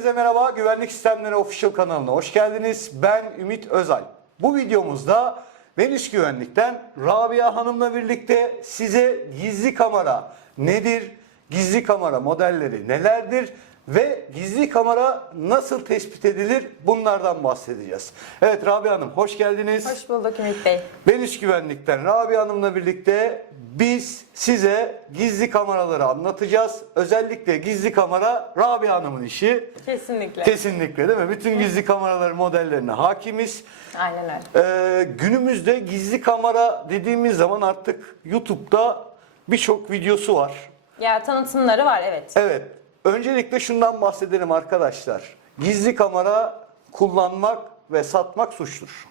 Herkese merhaba. Güvenlik Sistemleri Official kanalına hoş geldiniz. Ben Ümit Özal. Bu videomuzda Venüs Güvenlik'ten Rabia Hanım'la birlikte size gizli kamera nedir, gizli kamera modelleri nelerdir ve gizli kamera nasıl tespit edilir bunlardan bahsedeceğiz. Evet Rabia Hanım hoş geldiniz. Hoş bulduk Ümit Bey. Venüs Güvenlik'ten Rabia Hanım'la birlikte biz size gizli kameraları anlatacağız. Özellikle gizli kamera Rabia Hanım'ın işi. Kesinlikle. Kesinlikle değil mi? Bütün gizli kameraların modellerine hakimiz. Aynen öyle. Ee, günümüzde gizli kamera dediğimiz zaman artık YouTube'da birçok videosu var. Ya tanıtımları var evet. Evet. Öncelikle şundan bahsedelim arkadaşlar. Gizli kamera kullanmak ve satmak suçtur.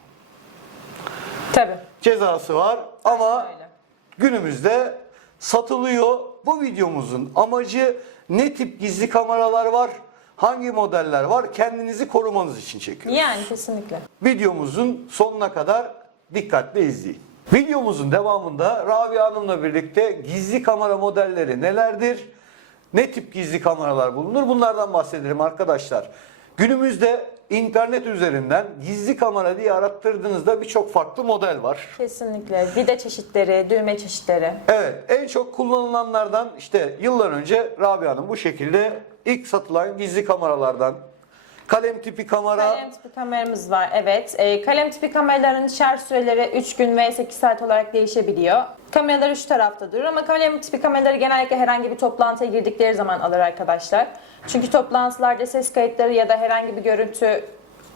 Tabii. Cezası var ama Öyle. günümüzde satılıyor. Bu videomuzun amacı ne tip gizli kameralar var, hangi modeller var kendinizi korumanız için çekiyoruz. Yani kesinlikle. Videomuzun sonuna kadar dikkatle izleyin. Videomuzun devamında Rabia Hanım'la birlikte gizli kamera modelleri nelerdir? Ne tip gizli kameralar bulunur? Bunlardan bahsedelim arkadaşlar. Günümüzde internet üzerinden gizli kamera diye arattırdığınızda birçok farklı model var. Kesinlikle. Vida çeşitleri, düğme çeşitleri. Evet, en çok kullanılanlardan işte yıllar önce Rabia Hanım bu şekilde ilk satılan gizli kameralardan kalem tipi kamera, Kalem tipi kameramız var evet. Ee, kalem tipi kameraların şarj süreleri 3 gün ve 8 saat olarak değişebiliyor. Kameralar üç tarafta durur ama kalem tipi kameraları genellikle herhangi bir toplantıya girdikleri zaman alır arkadaşlar. Çünkü toplantılarda ses kayıtları ya da herhangi bir görüntü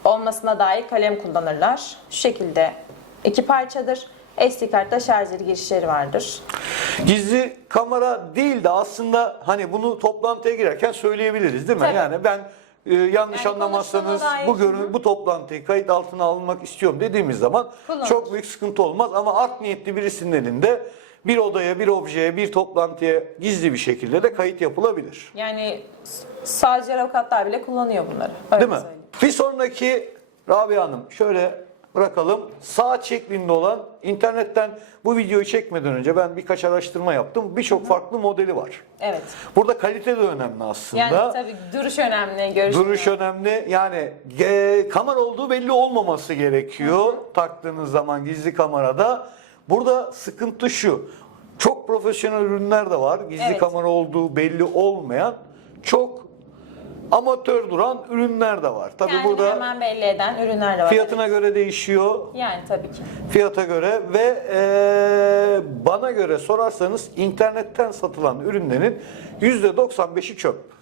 olmasına dair kalem kullanırlar. Şu şekilde iki parçadır. SD kartta şarjlı girişleri vardır. Gizli kamera değil de aslında hani bunu toplantıya girerken söyleyebiliriz değil mi? Tabii. Yani ben e, yanlış Yani anlamazsanız konuşmana dair- bu görün bu toplantıyı kayıt altına alınmak istiyorum dediğimiz zaman Kullanılır. çok büyük sıkıntı olmaz ama art niyetli birisinin elinde bir odaya, bir objeye, bir toplantıya gizli bir şekilde de kayıt yapılabilir. Yani s- sadece avukatlar bile kullanıyor bunları. Öyle Değil mi? söyleyeyim. Bir sonraki Rabia Hanım şöyle bırakalım. Saat şeklinde olan internetten bu videoyu çekmeden önce ben birkaç araştırma yaptım. Birçok farklı modeli var. Evet. Burada kalite de önemli aslında. Yani tabii duruş önemli, görüş Duruş önemli. Yani e, kamera olduğu belli olmaması gerekiyor taktığınız zaman gizli kamerada. Burada sıkıntı şu. Çok profesyonel ürünler de var. Gizli Evet. kamera olduğu belli olmayan çok amatör duran ürünler de var. Tabii Kendini burada hemen belli eden ürünler de var. fiyatına göre değişiyor. Yani tabii ki. Fiyata göre ve e, bana göre sorarsanız internetten satılan ürünlerin %95'i çöp.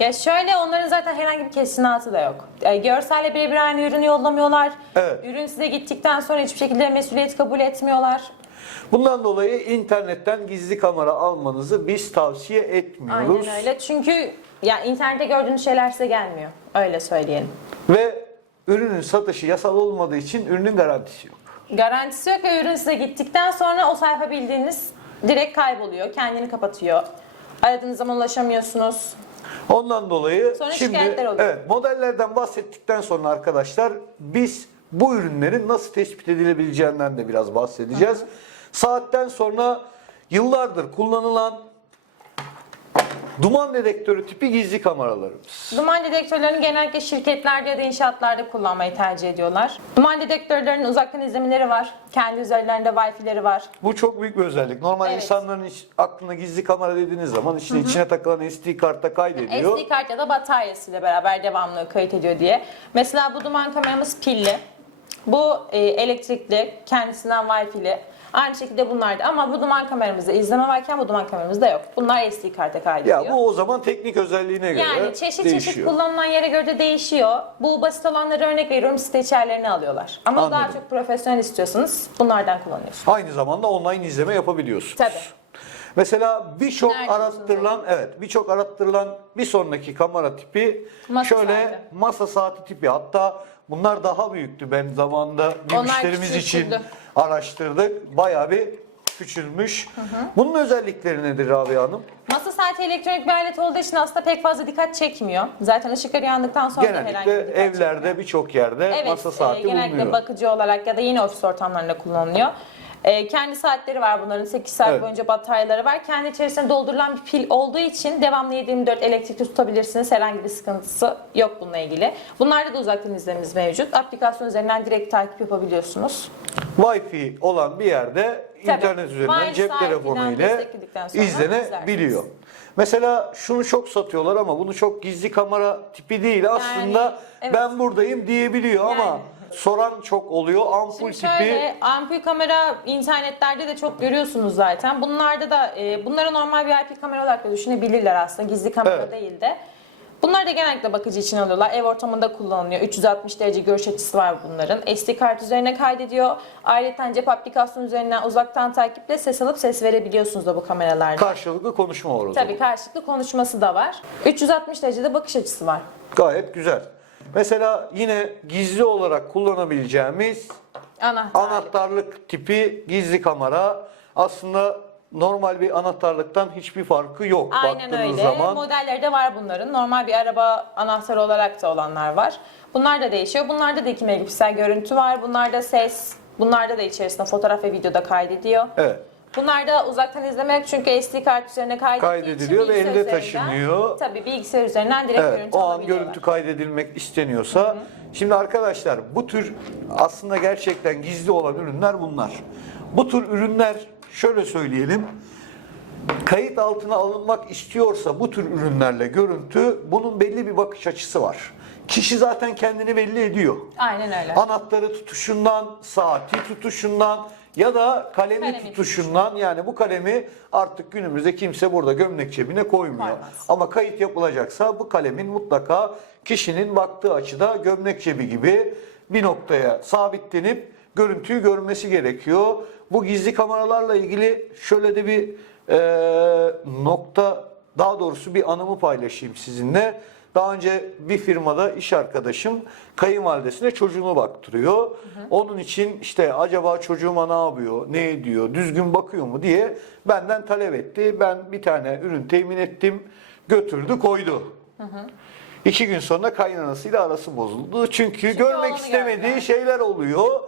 Ya şöyle onların zaten herhangi bir kesinatı da yok. E, görselle birebir aynı ürünü yollamıyorlar. Evet. Ürün size gittikten sonra hiçbir şekilde mesuliyet kabul etmiyorlar. Bundan dolayı internetten gizli kamera almanızı biz tavsiye etmiyoruz. Aynen öyle. Çünkü ya internette gördüğünüz şeyler size gelmiyor. Öyle söyleyelim. Ve ürünün satışı yasal olmadığı için ürünün garantisi yok. Garantisi yok ve ürün size gittikten sonra o sayfa bildiğiniz direkt kayboluyor. Kendini kapatıyor. Aradığınız zaman ulaşamıyorsunuz. Ondan dolayı Sonra şimdi şikayetler oluyor. evet modellerden bahsettikten sonra arkadaşlar biz bu ürünlerin nasıl tespit edilebileceğinden de biraz bahsedeceğiz. Saatten sonra yıllardır kullanılan duman dedektörü tipi gizli kameralarımız. Duman dedektörlerini genellikle şirketlerde ya da inşaatlarda kullanmayı tercih ediyorlar. Duman dedektörlerinin uzaktan izlemeleri var. Kendi üzerlerinde Wi-Fi'leri var. Bu çok büyük bir özellik. Normal Evet. insanların aklına gizli kamera dediğiniz zaman işte içine takılan SD kartta kaydediyor. SD kart ya da bataryasıyla beraber devamlı kayıt ediyor diye. Mesela bu duman kameramız pilli. Bu e, elektrikli, kendisinden Wi-Fi'li. Aynı şekilde bunlar da ama bu duman kameramızda izleme varken bu duman kameramızda yok. Bunlar SD karta kaydediyor. Ya bu o zaman teknik özelliğine göre Yani çeşit değişiyor. çeşit kullanılan yere göre de değişiyor. Bu basit olanları örnek veriyorum site içerilerini alıyorlar. Ama daha Anladım. çok profesyonel istiyorsanız bunlardan kullanıyorsunuz. Aynı zamanda online izleme yapabiliyorsunuz. Tabii. Mesela birçok Nerede arattırılan evet birçok arattırılan bir sonraki kamera tipi Masa şöyle saati. masa saati tipi. Hatta bunlar daha büyüktü. Ben zamanında bir Onlar müşterimiz için küçültüldü. Araştırdık. Bayağı bir küçülmüş. Bunun özellikleri nedir Rabia Hanım? Masa saati elektronik bir alet olduğu için aslında pek fazla dikkat çekmiyor. Zaten ışıkları yandıktan sonra da herhangi Genellikle bir dikkat evlerde birçok yerde Evet, masa e, saati genellikle bulunuyor. bakıcı olarak ya da yine ofis ortamlarında kullanılıyor. Ee, kendi saatleri var bunların 8 saat Evet. boyunca bataryaları var. Kendi içerisinde doldurulan bir pil olduğu için devamlı 7/24 elektrikli tutabilirsiniz. Herhangi bir sıkıntısı yok bununla ilgili. Bunlarda da uzaktan izlememiz mevcut. Aplikasyon üzerinden direkt takip yapabiliyorsunuz. Wi-Fi olan bir yerde Tabii. internet üzerinden Wi-Fi cep filan telefonu ile destekledikten sonra izlenebiliyor. izlersiniz. Mesela şunu çok satıyorlar ama bunu çok gizli kamera tipi değil. Aslında evet. ben buradayım diyebiliyor ama Yani. Soran çok oluyor. Ampul Şimdi tipi şöyle ampul kamera internetlerde de çok görüyorsunuz zaten. Bunlarda da e, bunları normal bir IP kamera olarak da düşünebilirler aslında. Gizli kamera Evet. değil de. Bunlar da genellikle bakıcı için alıyorlar. Ev ortamında kullanılıyor. 360 derece görüş açısı var bunların. SD kart üzerine kaydediyor. Ayrıca cep aplikasyonu üzerinden uzaktan takiple ses alıp ses verebiliyorsunuz da bu kameralarda. karşılıklı konuşma var o zaman. Tabii karşılıklı konuşması da var. 360 derecede bakış açısı var. Gayet güzel. Mesela yine gizli olarak kullanabileceğimiz Anahtar. anahtarlık tipi gizli kamera aslında normal bir anahtarlıktan hiçbir farkı yok Aynen baktığınız öyle. zaman. Modelleri de var bunların. Normal bir araba anahtarı olarak da olanlar var. Bunlar da değişiyor. Bunlarda da 2 megapiksel görüntü var. Bunlarda ses, bunlarda da içerisinde fotoğraf ve videoda kaydediyor. Evet. Bunlar da uzaktan izlemek çünkü SD kart üzerine kaydedildiği Kaydediliyor için ve bilgisayar elde üzerinden- taşınıyor. Tabii bilgisayar üzerinden direkt Evet, görüntü o an alabiliyorlar. görüntü kaydedilmek isteniyorsa. Şimdi arkadaşlar bu tür aslında gerçekten gizli olan ürünler bunlar. Bu tür ürünler şöyle söyleyelim. Kayıt altına alınmak istiyorsa bu tür ürünlerle görüntü bunun belli bir bakış açısı var. Kişi zaten kendini belli ediyor. Aynen öyle. Anahtarı tutuşundan, saati tutuşundan ya da kalemi, Kalemi tutuşundan yani bu kalemi artık günümüzde kimse burada gömlek cebine koymuyor. Koymaz. Ama kayıt yapılacaksa bu kalemin mutlaka kişinin baktığı açıda gömlek cebi gibi bir noktaya sabitlenip görüntüyü görmesi gerekiyor. Bu gizli kameralarla ilgili şöyle de bir e, nokta daha doğrusu bir anımı paylaşayım sizinle. Daha önce bir firmada iş arkadaşım kayınvalidesine çocuğunu baktırıyor. Onun için işte acaba çocuğuma ne yapıyor, ne ediyor, düzgün bakıyor mu diye benden talep etti. Ben bir tane ürün temin ettim, götürdü koydu. İki gün sonra kaynanasıyla arası bozuldu. Çünkü, görmek oğlanı istemediği gördü. şeyler oluyor.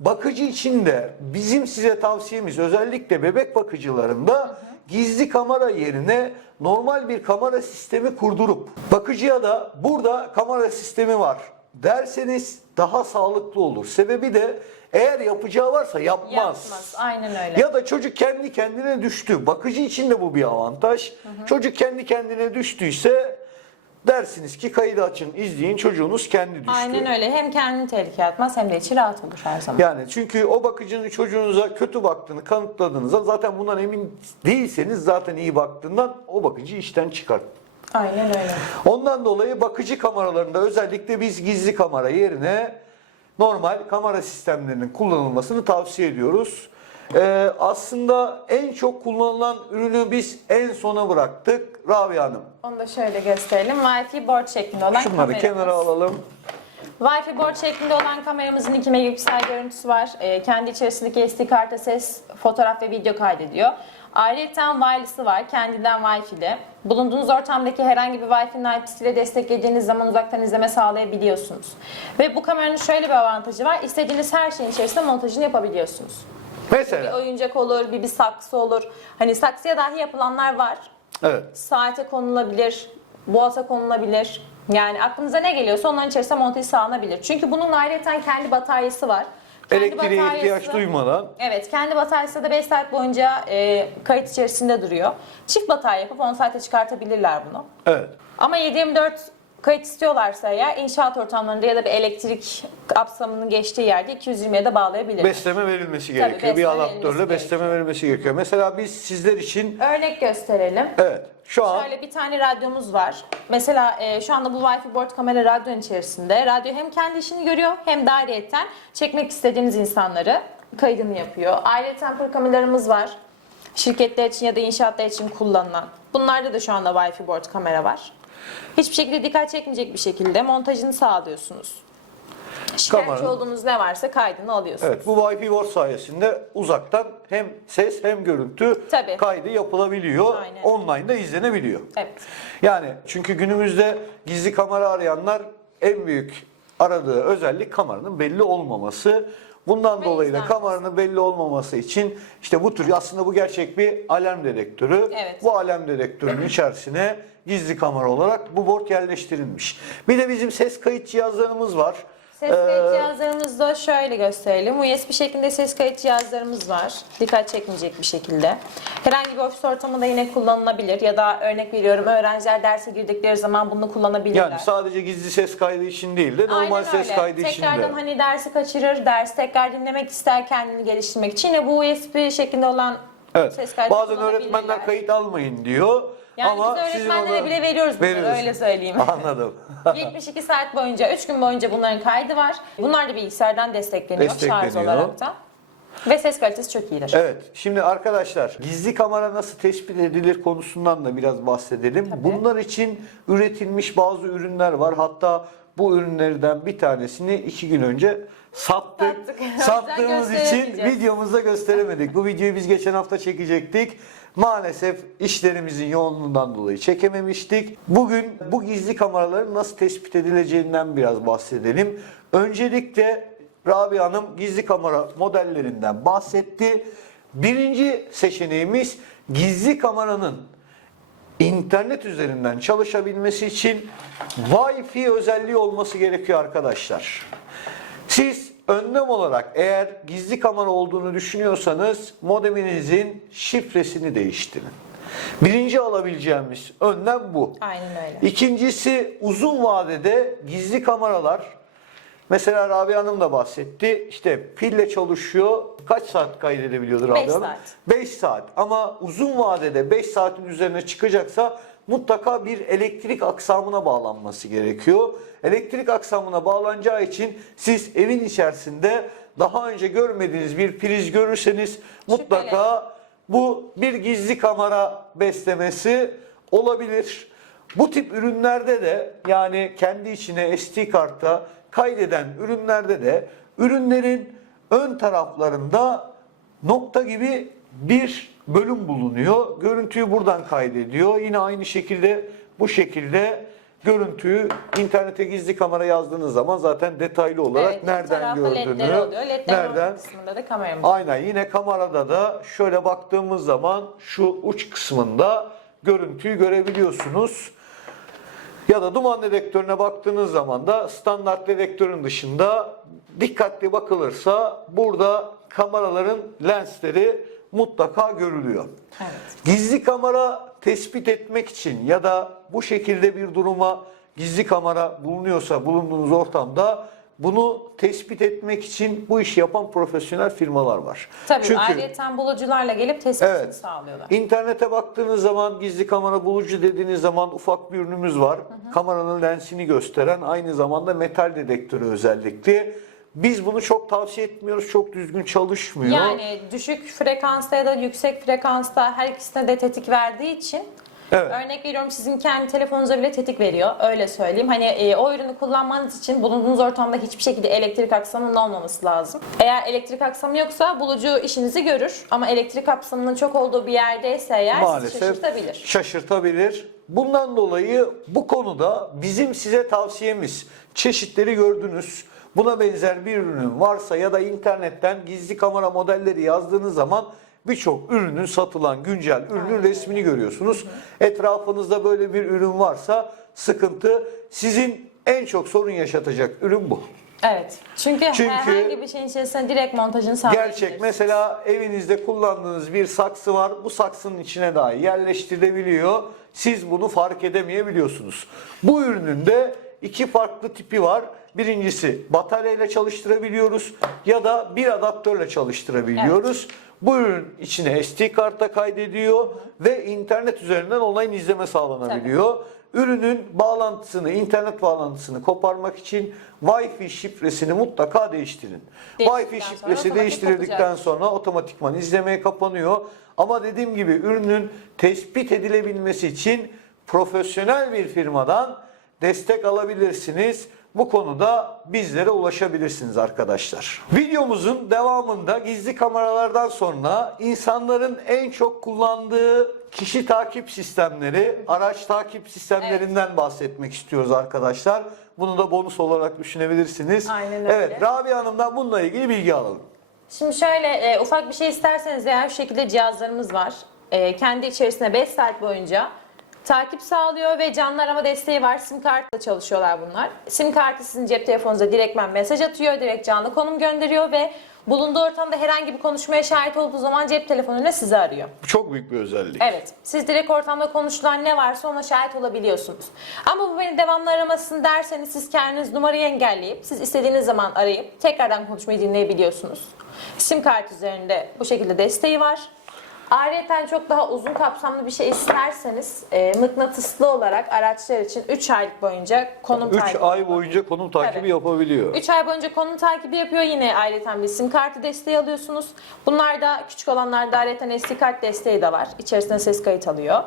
Bakıcı için de bizim size tavsiyemiz özellikle bebek bakıcılarında gizli kamera yerine normal bir kamera sistemi kurdurup bakıcıya da burada kamera sistemi var derseniz daha sağlıklı olur. Sebebi de eğer yapacağı varsa yapmaz. Yapmaz. Aynen öyle. Ya da çocuk kendi kendine düştü. Bakıcı için de bu bir avantaj. Çocuk kendi kendine düştüyse dersiniz ki kaydı açın, izleyin çocuğunuz kendi düştü. Aynen öyle. Hem kendini tehlikeye atmaz hem de içi rahat olur her zaman. Yani çünkü o bakıcının çocuğunuza kötü baktığını kanıtladığınızda zaten bundan emin değilseniz zaten iyi baktığından o bakıcı işten çıkar. Aynen öyle. Ondan dolayı bakıcı kameralarında özellikle biz gizli kamera yerine normal kamera sistemlerinin kullanılmasını tavsiye ediyoruz. Ee, aslında en çok kullanılan ürünü biz en sona bıraktık Rabia Hanım. Onu da şöyle gösterelim. Wi-Fi board şeklinde olan Şunları kameramız. kenara alalım. Wi-Fi board şeklinde olan kameramızın 2 megapiksel görüntüsü var. Ee, kendi içerisindeki SD karta ses, fotoğraf ve video kaydediyor. Ayrıca wireless'ı var. Kendinden Wi-Fi'li. Bulunduğunuz ortamdaki herhangi bir Wi-Fi'nin IP'siyle desteklediğiniz zaman uzaktan izleme sağlayabiliyorsunuz. Ve bu kameranın şöyle bir avantajı var. İstediğiniz her şeyin içerisinde montajını yapabiliyorsunuz. Bir Mesela. oyuncak olur, bir, bir saksı olur. Hani saksıya dahi yapılanlar var. Evet. Saate konulabilir, boğaza konulabilir. Yani aklınıza ne geliyorsa onların içerisine montajı sağlanabilir. Çünkü bunun ayrıca kendi bataryası var. Kendi Elektriğe bataryası- ihtiyaç duymadan Evet, kendi bataryası da 5 saat boyunca e, kayıt içerisinde duruyor. Çift batarya yapıp 10 saate çıkartabilirler bunu. evet. Ama 7-24 kayıt istiyorlarsa eğer inşaat ortamlarında ya da bir elektrik apsamının geçtiği yerde 220'ye de bağlayabilirler. Besleme verilmesi gerekiyor. bir besleme adaptörle verilmesi besleme verilmesi gerekiyor. Mesela biz sizler için Örnek gösterelim. evet şu an Şöyle bir tane radyomuz var. Mesela e, şu anda bu Wi-Fi board kamera radyonun içerisinde. Radyo hem kendi işini görüyor hem de ayrıyeten çekmek istediğiniz insanları kaydını yapıyor. Ayrıca pır kameralarımız var. Şirketler için ya da inşaatlar için kullanılan. Bunlarda da şu anda Wi-Fi board kamera var. Hiçbir şekilde dikkat çekmeyecek bir şekilde montajını sağlıyorsunuz. Şikayetçi Kameranın- olduğunuz ne varsa kaydını alıyorsunuz. Evet bu Wi-Fi board sayesinde uzaktan hem ses hem görüntü Tabii. kaydı yapılabiliyor. Aynen. Online'da izlenebiliyor. Evet. Yani çünkü günümüzde gizli kamera arayanlar en büyük aradığı özellik kameranın belli olmaması. Bundan Ve dolayı da izlenmesi. kameranın belli olmaması için işte bu tür aslında bu gerçek bir alarm dedektörü. Evet. Bu alarm dedektörünün içerisine gizli kamera olarak bu board yerleştirilmiş. Bir de bizim ses kayıt cihazlarımız var. Ses kayıt Ee, cihazlarımızda şöyle gösterelim. USB şeklinde ses kayıt cihazlarımız var. Dikkat çekmeyecek bir şekilde. Herhangi bir ofis ortamında yine kullanılabilir ya da örnek veriyorum öğrenciler derse girdikleri zaman bunu kullanabilirler. Yani sadece gizli ses kaydı için değil de normal Aynen ses öyle. kaydı için de. Tekrardan hani dersi kaçırır, ders tekrar dinlemek ister kendini geliştirmek için. Yine bu USB şeklinde olan Evet. ses kaydı Bazen kullanabilirler. öğretmenler kayıt almayın diyor. Yani ama biz sizin öğretmenlere onu- bile veriyoruz bunları Veriyoruz. öyle söyleyeyim. Anladım. 72 saat boyunca, 3 gün boyunca bunların kaydı var. Bunlar da bilgisayardan destekleniyor, şarj Destekleniyor. olarak da. Ve ses kalitesi çok iyidir. Evet. Şimdi arkadaşlar gizli kamera nasıl tespit edilir konusundan da biraz bahsedelim. Bunlar için üretilmiş bazı ürünler var. Hatta bu ürünlerden bir tanesini iki gün önce sattık. Sattık. Sattığımız için gösteremeyeceğiz. videomuzda gösteremedik. Bu videoyu biz geçen hafta çekecektik. Maalesef işlerimizin yoğunluğundan dolayı çekememiştik. Bugün bu gizli kameraların nasıl tespit edileceğinden biraz bahsedelim. Öncelikle Rabia Hanım gizli kamera modellerinden bahsetti. Birinci seçeneğimiz gizli kameranın internet üzerinden çalışabilmesi için Wi-Fi özelliği olması gerekiyor arkadaşlar. Siz önlem olarak eğer gizli kamera olduğunu düşünüyorsanız modeminizin şifresini değiştirin. Birinci alabileceğimiz önlem bu. Aynen öyle. İkincisi uzun vadede gizli kameralar mesela Rabia Hanım da bahsetti. İşte pille çalışıyor. Kaç saat kaydedebiliyordur Rabia Hanım? saat. 5 saat. Ama uzun vadede 5 saatin üzerine çıkacaksa mutlaka bir elektrik aksamına bağlanması gerekiyor. Elektrik aksamına bağlanacağı için siz evin içerisinde daha önce görmediğiniz bir priz görürseniz mutlaka bu bir gizli kamera beslemesi olabilir. Bu tip ürünlerde de yani kendi içine SD kartta kaydeden ürünlerde de ürünlerin ön taraflarında nokta gibi bir bölüm bulunuyor. Görüntüyü buradan kaydediyor. Yine aynı şekilde bu şekilde görüntüyü internete gizli kamera yazdığınız zaman zaten detaylı olarak Evet, nereden gördüğünü, nereden kısmında da kameramız. Aynen yine kamerada da şöyle baktığımız zaman şu uç kısmında görüntüyü görebiliyorsunuz. Ya da duman dedektörüne baktığınız zaman da standart dedektörün dışında dikkatli bakılırsa burada kameraların lensleri mutlaka görülüyor. Evet. Gizli kamera tespit etmek için ya da bu şekilde bir duruma gizli kamera bulunuyorsa bulunduğunuz ortamda bunu tespit etmek için bu işi yapan profesyonel firmalar var. Tabii Çünkü ayrıyeten bulucularla gelip tespitini Evet. sağlıyorlar. İnternete baktığınız zaman gizli kamera bulucu dediğiniz zaman ufak bir ürünümüz var. Kameranın lensini gösteren aynı zamanda metal dedektörü özellikle. Biz bunu çok tavsiye etmiyoruz. Çok düzgün çalışmıyor. Yani düşük frekansta ya da yüksek frekansta her ikisine de tetik verdiği için Evet. Örnek veriyorum sizin kendi telefonunuza bile tetik veriyor. Öyle söyleyeyim. Hani e, o ürünü kullanmanız için bulunduğunuz ortamda hiçbir şekilde elektrik aksamının olmaması lazım. Eğer elektrik aksamı yoksa bulucu işinizi görür. Ama elektrik aksamının çok olduğu bir yerdeyse eğer sizi Maalesef şaşırtabilir. şaşırtabilir. Bundan dolayı bu konuda bizim size tavsiyemiz çeşitleri gördünüz. Buna benzer bir ürünün varsa ya da internetten gizli kamera modelleri yazdığınız zaman birçok ürünün satılan güncel ürünün resmini görüyorsunuz. Etrafınızda böyle bir ürün varsa sıkıntı sizin en çok sorun yaşatacak ürün bu. Evet. Çünkü, Çünkü- herhangi bir şeyin içerisine direkt montajını sağlayabilirsiniz. Gerçek. Mesela evinizde kullandığınız bir saksı var. Bu saksının içine dahi yerleştirilebiliyor. Siz bunu fark edemeyebiliyorsunuz. Bu ürünün de iki farklı tipi var. Birincisi bataryayla çalıştırabiliyoruz ya da bir adaptörle çalıştırabiliyoruz. Bu ürün içine SD karta kaydediyor ve internet üzerinden online izleme sağlanabiliyor. Ürünün bağlantısını, internet bağlantısını koparmak için Wi-Fi şifresini mutlaka değiştirin. Wi-Fi sonra şifresi otomatik değiştirildikten sonra otomatikman izlemeye kapanıyor. Ama dediğim gibi ürünün tespit edilebilmesi için profesyonel bir firmadan destek alabilirsiniz. Bu konuda bizlere ulaşabilirsiniz arkadaşlar. Videomuzun devamında gizli kameralardan sonra insanların en çok kullandığı kişi takip sistemleri, araç takip sistemlerinden bahsetmek istiyoruz arkadaşlar. Bunu da bonus olarak düşünebilirsiniz. Aynen öyle. Evet Rabia Hanım'dan bununla ilgili bilgi alalım. Şimdi şöyle e, ufak bir şey isterseniz eğer şu şekilde cihazlarımız var. E, kendi içerisinde 5 saat boyunca takip sağlıyor ve canlı arama desteği var. Sim kartla çalışıyorlar bunlar. Sim kartı sizin cep telefonunuza direktmen mesaj atıyor, direkt canlı konum gönderiyor ve bulunduğu ortamda herhangi bir konuşmaya şahit olduğu zaman cep telefonuyla sizi arıyor. Bu çok büyük bir özellik. Evet. Siz direkt ortamda konuşulan ne varsa ona şahit olabiliyorsunuz. Ama bu beni devamlı aramasın derseniz siz kendiniz numarayı engelleyip siz istediğiniz zaman arayıp tekrardan konuşmayı dinleyebiliyorsunuz. Sim kart üzerinde bu şekilde desteği var. Ayrıca çok daha uzun kapsamlı bir şey isterseniz e, mıknatıslı olarak araçlar için 3 aylık boyunca konum 3 takibi ay boyunca konum takibi Evet. yapabiliyor. 3 ay boyunca konum takibi yapıyor. Yine ayrıca bir sim kartı desteği alıyorsunuz. Bunlar da küçük olanlarda ayrıca SD kart desteği de var. İçerisine ses kayıt alıyor.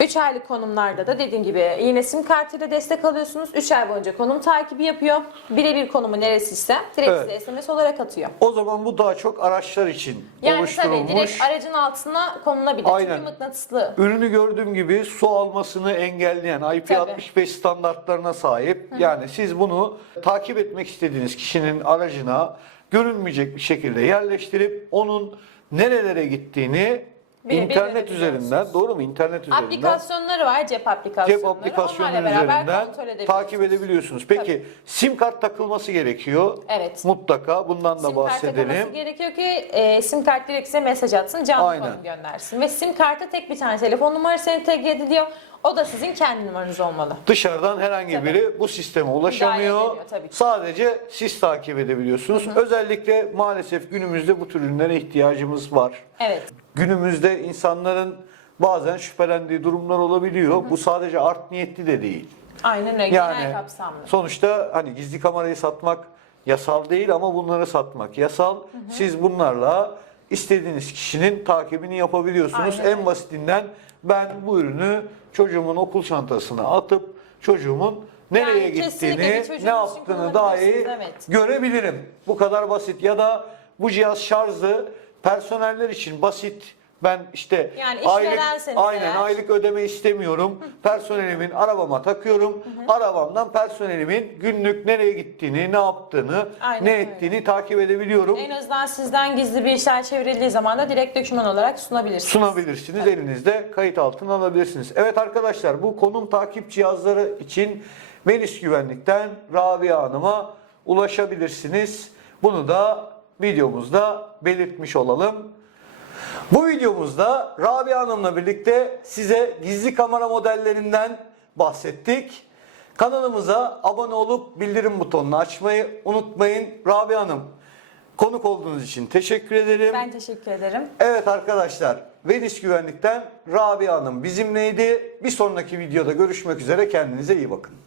3 aylık konumlarda da dediğim gibi yine sim kartıyla destek alıyorsunuz. 3 ay boyunca konum takibi yapıyor. Birebir konumu neresiyse direkt Evet. size SMS olarak atıyor. O zaman bu daha çok araçlar için Yani tabii oluşturulmuş. direkt aracın altına konulabilir. Aynen. Çünkü mıknatıslı. Ürünü gördüğüm gibi su almasını engelleyen IP65 standartlarına sahip. Yani siz bunu takip etmek istediğiniz kişinin aracına görünmeyecek bir şekilde yerleştirip onun nerelere gittiğini Birebir internet görebiliyorsunuz. üzerinden doğru mu? İnternet üzerinden Aplikasyonları var cep aplikasyonları. cep aplikasyonu Onlarla beraber üzerinden kontrol edebiliyorsunuz. takip edebiliyorsunuz. Peki sim kart takılması gerekiyor. Evet. Mutlaka bundan da sim kart bahsedelim. takılması gerekiyor ki e, sim kart direkt size mesaj atsın, canlı Aynen. konum göndersin. Ve sim karta tek bir tane telefon numarası entegre ediliyor. O da sizin kendi numaranız olmalı. Dışarıdan herhangi Tabii. biri bu sisteme ulaşamıyor. edemiyor tabii ki. Sadece siz takip edebiliyorsunuz. Özellikle maalesef günümüzde bu tür ürünlere ihtiyacımız var. Evet. Günümüzde insanların bazen şüphelendiği durumlar olabiliyor. Bu sadece art niyetli de değil. Aynen öyle. Yani Genel kapsamlı. sonuçta hani gizli kamerayı satmak yasal değil ama bunları satmak yasal. Siz bunlarla istediğiniz kişinin takibini yapabiliyorsunuz. Aynen en basitinden ben bu ürünü çocuğumun okul çantasına atıp çocuğumun nereye Yani gittiğini, ne yaptığını dahi evet. görebilirim. Bu kadar basit ya da bu cihaz şarjı personeller için basit. Ben işte Yani aylık aynen eğer. aylık ödeme istemiyorum. Personelimin arabama takıyorum. Arabamdan personelimin günlük nereye gittiğini, ne yaptığını, Aynen ne öyle. ettiğini takip edebiliyorum. En azından sizden gizli bir işler çevrildiği zaman da direkt doküman olarak sunabilirsiniz. sunabilirsiniz. Elinizde kayıt altına alabilirsiniz. Evet arkadaşlar bu konum takip cihazları için Venüs Güvenlik'ten Rabia Hanım'a ulaşabilirsiniz. Bunu da videomuzda belirtmiş olalım. Bu videomuzda Rabia Hanım'la birlikte size gizli kamera modellerinden bahsettik. Kanalımıza abone olup bildirim butonunu açmayı unutmayın. Rabia Hanım konuk olduğunuz için teşekkür ederim. Ben teşekkür ederim. Evet arkadaşlar Venüs Güvenlik'ten Rabia Hanım bizimleydi. Bir sonraki videoda görüşmek üzere kendinize iyi bakın.